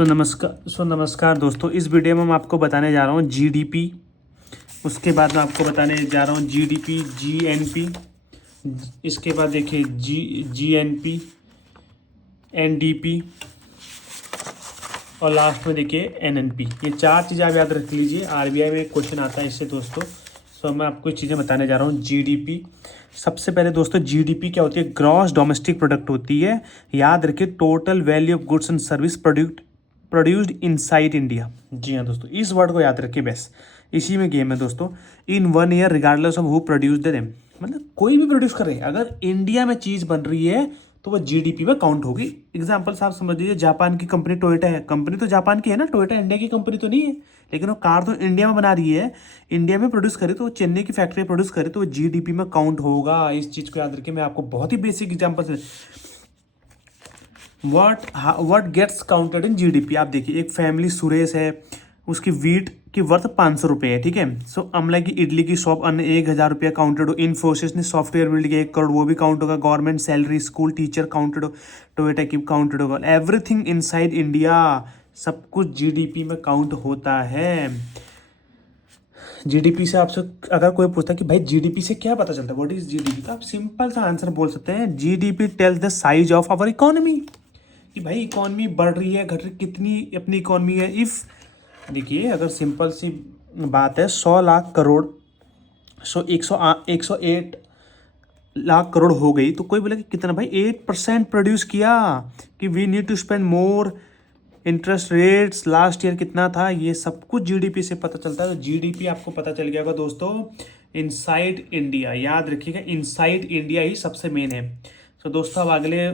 नमस्कार दोस्तों। इस वीडियो में मैं आपको बताने जा रहा हूँ जीडीपी। उसके बाद मैं आपको बताने जा रहा हूँ जीडीपी, जीएनपी। इसके बाद देखिए जीएनपी, एनडीपी और लास्ट में देखिए एनएनपी। ये चार चीज़ें आप याद रख लीजिए, आरबीआई में क्वेश्चन आता है इससे दोस्तों। तो मैं आपको चीज़ें बताने जा रहा हूँ। जीडीपी, सबसे पहले दोस्तों जीडीपी क्या होती है? ग्रॉस डोमेस्टिक प्रोडक्ट होती है। याद रखिए, total value of goods and service produced inside India. जी हाँ दोस्तों, इस वर्ड को याद रखिए, बस इसी में गेम है दोस्तों। इन 1 year regardless of who produce them, मतलब कोई भी प्रोड्यूस कर रहे हैं, अगर इंडिया में चीज़ बन रही है तो वो जीडीपी में काउंट होगी। एग्जाम्पल साहब समझ लीजिए, जापान की कंपनी टोयोटा है, कंपनी तो जापान की है ना, टोयोटा इंडिया की कंपनी तो नहीं है, लेकिन वो कार तो इंडिया में बना रही है, इंडिया में प्रोड्यूस करे, तो वो चेन्नई की फैक्ट्री प्रोड्यूस करे तो वो जीडीपी में काउंट होगा। इस चीज़ को याद रखिए। मैं आपको बहुत ही बेसिक एग्जाम्पल से what gets counted in GDP. आप देखिए, एक फैमिली सुरेश है, उसकी वीट की वर्थ 500 रुपये है, ठीक है। सो अमला की इडली की शॉप अन्य 1000 रुपया काउंटेड हो। इन्फोसिस ने सॉफ्टवेयर बिल्ड किया 1 करोड़, वो भी काउंट होगा। Government salary, school teacher counted हो, टोयोटा की काउंटेड होगा। एवरीथिंग इनसाइड इंडिया, सब कुछ जीडीपी में काउंट होता है। जीडीपी से आपसे अगर कोई पूछता है कि भाई जीडीपी से क्या पता चलता है, व्हाट इज जीडीपी, तो आप सिंपल सा आंसर बोल सकते हैं, GDP tells the size of our economy, कि भाई इकोनॉमी बढ़ रही है, घट रही, कितनी अपनी इकोनॉमी है। इफ देखिए, अगर सिंपल सी बात है, 100 लाख करोड़, 108 लाख करोड़ हो गई, तो कोई बोले कि कितना भाई, 8% प्रोड्यूस किया, कि we need to spend more, interest rates last year कितना था, ये सब कुछ जीडीपी से पता चलता है। तो जीडीपी आपको पता चल गया होगा दोस्तों, इनसाइड इंडिया। याद रखिएगा, इनसाइड इंडिया ही सबसे मेन है। तो दोस्तों, अब अगले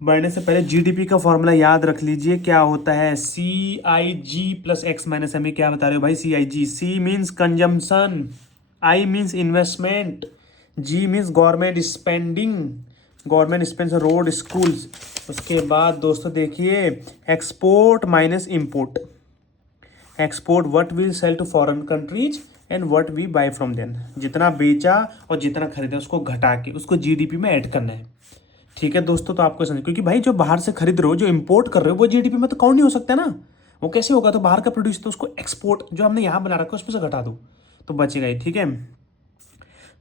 बढ़ने से पहले जीडीपी का फॉर्मूला याद रख लीजिए, क्या होता है? C I G plus X minus M. क्या बता रहे हो भाई? C I G, C means consumption, I means investment, G means government spending, government spends road schools. उसके बाद दोस्तों देखिए, export minus import. Export what will sell to foreign countries and what we buy from them. जितना बेचा और जितना खरीदा उसको घटा के उसको जीडीपी में ऐड करना है, ठीक है दोस्तों। तो आपको समझ, क्योंकि भाई जो बाहर से खरीद रहे हो, जो इंपोर्ट कर रहे हो, वो जीडीपी में तो काउंट नहीं हो सकता ना। वो कैसे होगा? तो बाहर का प्रोड्यूस, तो उसको एक्सपोर्ट जो हमने यहाँ बना रखा है उसमें से घटा दो तो बचेगा ही, ठीक है।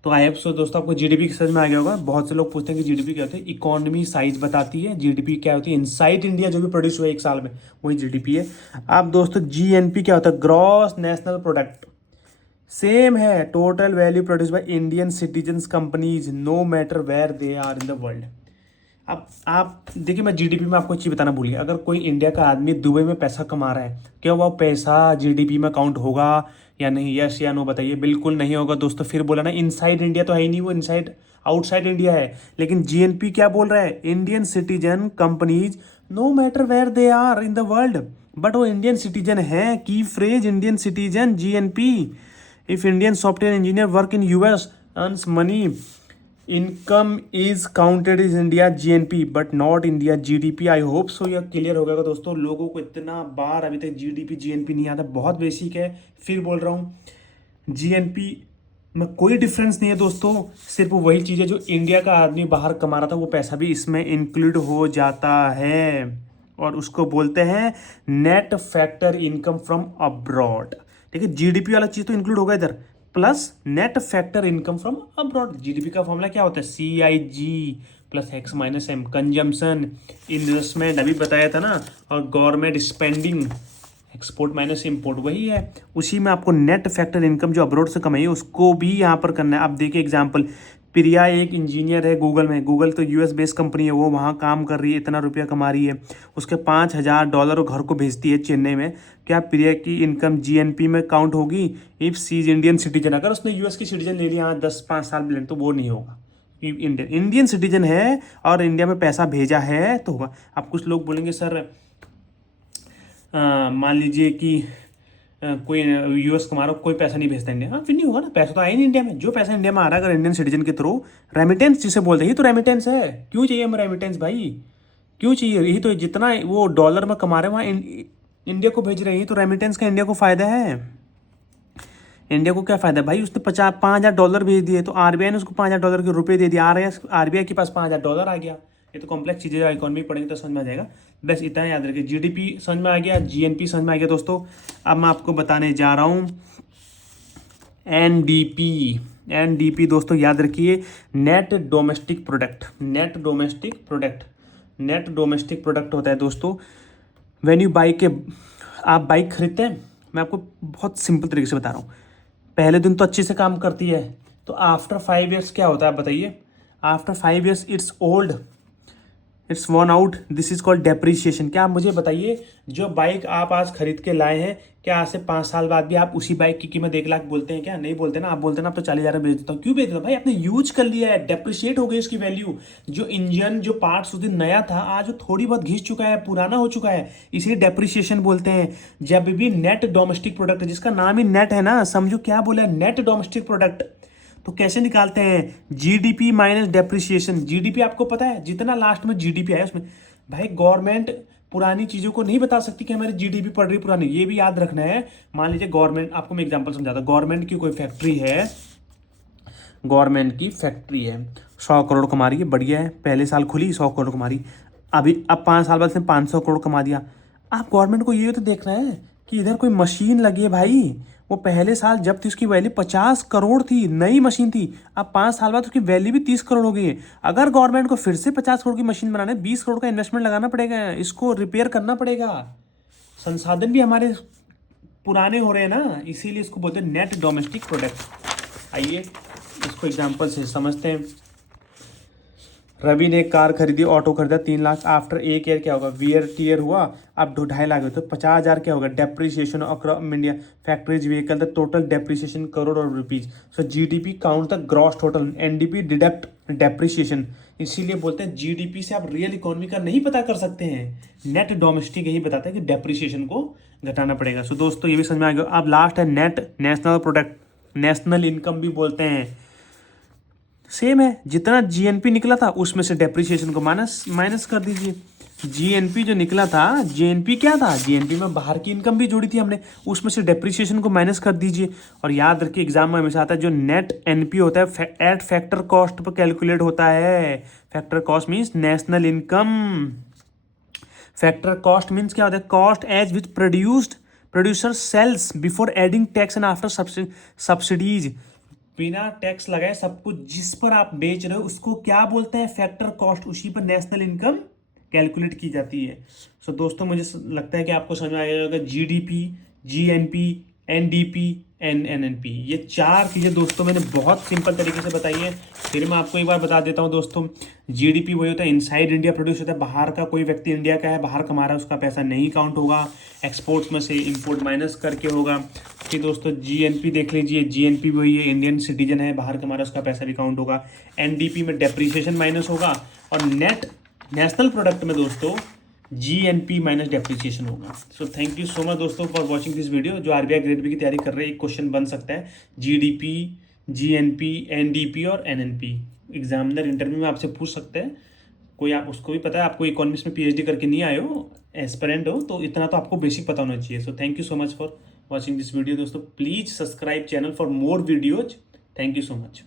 तो आई होप सो दोस्तों आपको जीडीपी की समझ में आ गया होगा। बहुत से लोग पूछते हैं कि जीडीपी क्या होती है? इकोनॉमी साइज बताती है। जीडीपी क्या होती है? इनसाइड इंडिया जो भी प्रोड्यूस हुआ है एक साल में, वही जीडीपी है। अब दोस्तों जीएनपी क्या होता है? Gross national product. सेम है, total value produce by Indian citizens companies, no matter where they are in the world. अब आप देखिए, मैं जीडीपी में आपको एक चीज़ बताना भूल गया। अगर कोई इंडिया का आदमी दुबई में पैसा कमा रहा है, क्या वो पैसा जीडीपी में काउंट होगा या नहीं? यस या नो बताइए। बिल्कुल नहीं होगा दोस्तों। फिर बोला ना, इनसाइड इंडिया तो है ही नहीं, वो इनसाइड आउटसाइड इंडिया है। लेकिन जीएनपी क्या बोल रहा है? Indian citizen companies, no matter where they are in the world, but वो इंडियन सिटीजन है। Key phrase Indian citizen, GNP. If Indian software engineer work in US earns money, income is counted is India GNP but not India GDP. I hope so यह clear हो गया दोस्तों। लोगों को इतना बार अभी तक जीडीपी जीएनपी नहीं आता, बहुत बेसिक है। फिर बोल रहा हूँ, जीएनपी में कोई डिफरेंस नहीं है दोस्तों, सिर्फ वही चीज़ है जो इंडिया का आदमी बाहर कमा रहा था, वो पैसा भी इसमें इंक्लूड हो जाता है, और उसको बोलते हैं net factor income from abroad. ठीक है, जीडीपी वाला चीज़ तो इंक्लूड होगा इधर, plus net factor income from abroad. GDP का फॉर्मूला क्या होता है? C I G plus X minus M. Consumption, investment अभी बताया था ना, और government spending, export minus import, वही है। उसी में आपको नेट फैक्टर इनकम जो अब्रॉड से कमाई है उसको भी यहाँ पर करना है। आप देखिए एग्जाम्पल, प्रिया एक इंजीनियर है गूगल में, गूगल तो यूएस बेस्ड कंपनी है, वो वहाँ काम कर रही है, इतना रुपया कमा रही है, उसके $5000 वो घर को भेजती है चेन्नई में। क्या प्रिया की इनकम जीएनपी में काउंट होगी? If she is Indian citizen, अगर उसने यूएस की सिटीजन ले लिया 10-5 साल में, तो वो नहीं होगा। इंडियन सिटीजन है और इंडिया में पैसा भेजा है तो होगा। अब कुछ लोग बोलेंगे सर, मान लीजिए कि कोई यूएस कमा रहा हो, कोई पैसा नहीं भेजता इंडिया, हाँ फिर नहीं होगा ना, पैसा तो आया नहीं इंडिया में। जो पैसा इंडिया में आ रहा है अगर इंडियन सिटीजन के थ्रू, रेमिटेंस जिसे बोलते हैं, ये तो रेमिटेंस है। क्यों चाहिए हमें रेमिटेंस भाई? क्यों चाहिए? यही तो, जितना वो डॉलर में कमा रहे हैं वहाँ इंडिया को भेज रहे हैं, तो रेमिटेंस का इंडिया को फायदा है। इंडिया को क्या फायदा है भाई? उसने $5,000 भेज दिए, तो आरबीआई ने उसको $5,000 के रुपए दे दिया, आरबीआई के पास $5,000 आ गया। ये तो कॉम्प्लेक्स चीज़ें, इकोनॉमी पढ़ेंगे तो समझ में आ जाएगा। बस इतना याद रखिए, जीडीपी समझ में आ गया, जीएनपी समझ में आ गया दोस्तों। अब मैं आपको बताने जा रहा हूँ एनडीपी। एनडीपी दोस्तों याद रखिए, net domestic product. Net domestic product, net domestic product होता है दोस्तों व्हेन यू बाइक, आप बाइक खरीदते हैं। मैं आपको बहुत सिंपल तरीके से बता रहा हूँ। पहले दिन तो अच्छे से काम करती है, तो आफ्टर 5 ईयर्स क्या होता है आप बताइए। After 5 years it's old, it's worn out, this is called depreciation. क्या आप मुझे बताइए, जो बाइक आप आज खरीद के लाए हैं, क्या आज से 5 साल बाद भी आप उसी बाइक की कीमत 1 लाख बोलते हैं? क्या नहीं बोलते ना, आप बोलते हैं ना आप तो 40,000 में बेच देता हूँ। क्यों बेच देता हूँ भाई? आपने यूज कर लिया है, डेप्रिशिएट हो गई उसकी वैल्यू। जो इंजन, जो पार्ट्स उस दिन नया था, आज वो थोड़ी बहुत घिस चुका है, पुराना हो चुका है, इसीलिए डेप्रिसिएशन बोलते हैं। जब भी नेट डोमेस्टिक प्रोडक्ट, जिसका नाम ही नेट है ना, समझो क्या बोला, नेट डोमेस्टिक प्रोडक्ट। तो कैसे निकालते हैं? GDP minus depreciation. जीडीपी आपको पता है, जितना लास्ट में जीडीपी आया उसमें, भाई गवर्नमेंट पुरानी चीज़ों को नहीं बता सकती कि हमारी जीडीपी पड़ रही पुरानी, ये भी याद रखना है। मान लीजिए गवर्नमेंट, आपको मैं एग्जांपल समझाता हूँ। गवर्नमेंट की कोई फैक्ट्री है, गवर्नमेंट की फैक्ट्री है, 100 करोड़ कमा रही है, बढ़िया है, पहले साल खुली 100 करोड़ कमा रही, अभी अब 5 साल बाद इसने 500 करोड़ कमा दिया। आप गवर्नमेंट को ये तो देखना है कि इधर कोई मशीन लगी है भाई। वो पहले साल जब थी उसकी वैल्यू 50 करोड़ थी, नई मशीन थी, अब 5 साल बाद उसकी वैल्यू भी 30 करोड़ हो गई है। अगर गवर्नमेंट को फिर से 50 करोड़ की मशीन बनाना है, 20 करोड़ का इन्वेस्टमेंट लगाना पड़ेगा, इसको रिपेयर करना पड़ेगा। संसाधन भी हमारे पुराने हो रहे हैं ना, इसीलिए इसको बोलते हैं नेट डोमेस्टिक प्रोडक्ट। आइए इसको एग्जाम्पल से समझते हैं। रवि ने एक कार खरीदी, ऑटो खरीदा 3 लाख। आफ्टर 1 ईयर क्या होगा? वियर टीयर हुआ, अब 2.5 लाख, तो 50,000 क्या होगा? Depreciation across India factories vehicle, the total depreciation crore और rupees. So GDP count the gross total, NDP deduct depreciation. इसीलिए बोलते हैं जीडीपी से आप रियल इकोनॉमी का नहीं पता कर सकते हैं, नेट डोमेस्टिक यही बताता है कि डेप्रिसिएशन को घटाना पड़ेगा। सो दोस्तों ये भी समझ में आ गया। अब लास्ट है net national product, national income भी बोलते हैं। सेम है, जितना जीएनपी निकला था उसमें से डेप्रिसिएशन को माइनस कर दीजिए। जीएनपी जो निकला था, जीएनपी क्या था? जीएनपी में बाहर की इनकम भी जोड़ी थी हमने, उसमें से डेप्रिसिएशन को माइनस कर दीजिए। और याद रखिए एग्जाम में हमेशा आता है, जो नेट एनपी होता है एट फैक्टर कॉस्ट पर कैलकुलेट होता है। Factor cost means national income. Factor cost means क्या होता है? Cost as which producer sells before adding tax and after subsidies. बिना टैक्स लगाए सब कुछ जिस पर आप बेच रहे हो उसको क्या बोलते हैं? Factor cost. उसी पर नेशनल इनकम कैलकुलेट की जाती है। सो दोस्तों मुझे लगता है कि आपको समझ में आ गया होगा, जीडीपी, जीएनपी, एनडीपी, एनएनपी, ये 4 चीज़ें दोस्तों मैंने बहुत सिंपल तरीके से बताई हैं। फिर मैं आपको एक बार बता देता हूँ दोस्तों, जीडीपी वही होता है इनसाइड इंडिया प्रोड्यूस होता है, बाहर का कोई व्यक्ति इंडिया का है, बाहर कमा रहा है, उसका पैसा नहीं काउंट होगा, एक्सपोर्ट्स में से इंपोर्ट माइनस करके होगा। फिर दोस्तों जीएनपी देख लीजिए, जीएनपी वही है, इंडियन सिटीजन है, बाहर कमा रहा है, उसका पैसा भी काउंट होगा। एनडीपी में डेप्रिसिएशन माइनस होगा, और नेट नेशनल प्रोडक्ट में दोस्तों जीएनपी माइनस डेप्रिसिएशन होगा। सो थैंक यू सो मच दोस्तों फॉर वॉचिंग दिस वीडियो। जो आरबीआई ग्रेड बी की तैयारी कर रहे हैं, एक क्वेश्चन बन सकता है, जीडीपी, जीएनपी, एनडीपी और एनएनपी। एग्जामिनर इंटरव्यू में आपसे पूछ सकते हैं, कोई आप उसको भी पता है, आपको इकोनॉमिक्स में पीएचडी करके नहीं आए हो, एस्पिरेंट हो, तो इतना तो आपको बेसिक पता होना चाहिए। So thank you so much for watching this video दोस्तों। Please subscribe channel for more videos. Thank you so much.